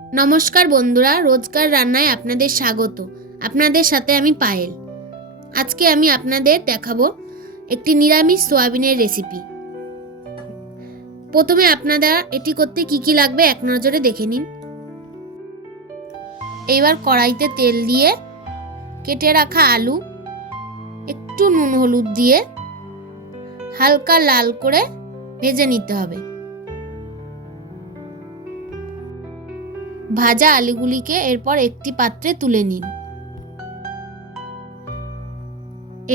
নমস্কার বন্ধুরা, রোজকার রান্নায় আপনাদের স্বাগত। আপনাদের সাথে আমি পায়েল। আজকে আমি আপনাদের দেখাবো একটি নিরামিষ সোয়াবিনের রেসিপি। প্রথমে আপনারা এটি করতে কি কি লাগবে এক নজরে দেখে নিন। এবার কড়াইতে তেল দিয়ে কেটে রাখা আলু একটু নুন হলুদ দিয়ে হালকা লাল করে ভেজে নিতে হবে। ভাজা আলুগুলিকে এরপর একটি পাত্রে তুলে নিন।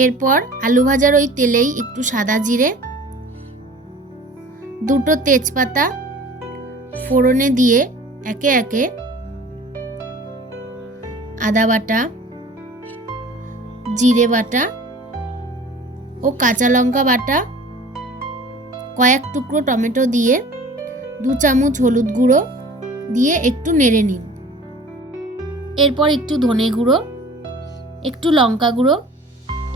এরপর আলু ভাজার ওই তেলেই একটু সাদা জিরে, দুটো তেজপাতা ফোড়নে দিয়ে একে একে আদা বাটা, জিরে বাটা ও কাঁচা লঙ্কা বাটা, কয়েক টুকরো টমেটো দিয়ে 2 চামচ হলুদ গুঁড়ো দিয়ে একটু নেড়ে নিন। এরপর একটু ধনে গুঁড়ো, একটু লঙ্কা গুঁড়ো,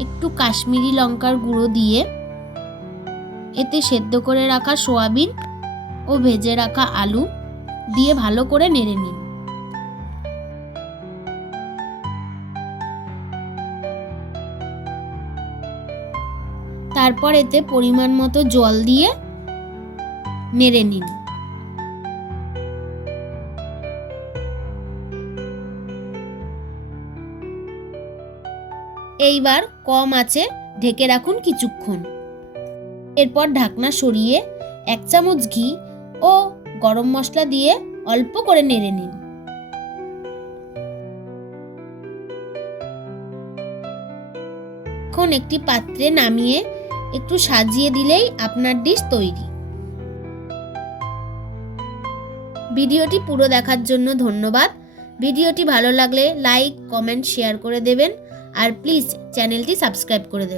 একটু কাশ্মীরি লঙ্কার গুঁড়ো দিয়ে এতে সেদ্ধ করে রাখা সোয়াবিন ও ভেজে রাখা আলু দিয়ে ভালো করে নেড়ে নিন। তারপর এতে পরিমাণ মতো জল দিয়ে নেড়ে নিন। এইবার কম আঁচে ঢেকে রাখুন কিছুক্ষণ। এরপর ঢাকনা সরিয়ে 1 চামচ ঘি ও গরম মশলা দিয়ে অল্প করে নেড়ে নিন। এখন একটি পাত্রে নামিয়ে একটু সাজিয়ে দিলেই আপনার ডিশ তৈরি। ভিডিওটি পুরো দেখার জন্য ধন্যবাদ। ভিডিওটি ভালো লাগলে লাইক, কমেন্ট, শেয়ার করে দেবেন আর প্লিজ চ্যানেলটি সাবস্ক্রাইব করে দেবেন।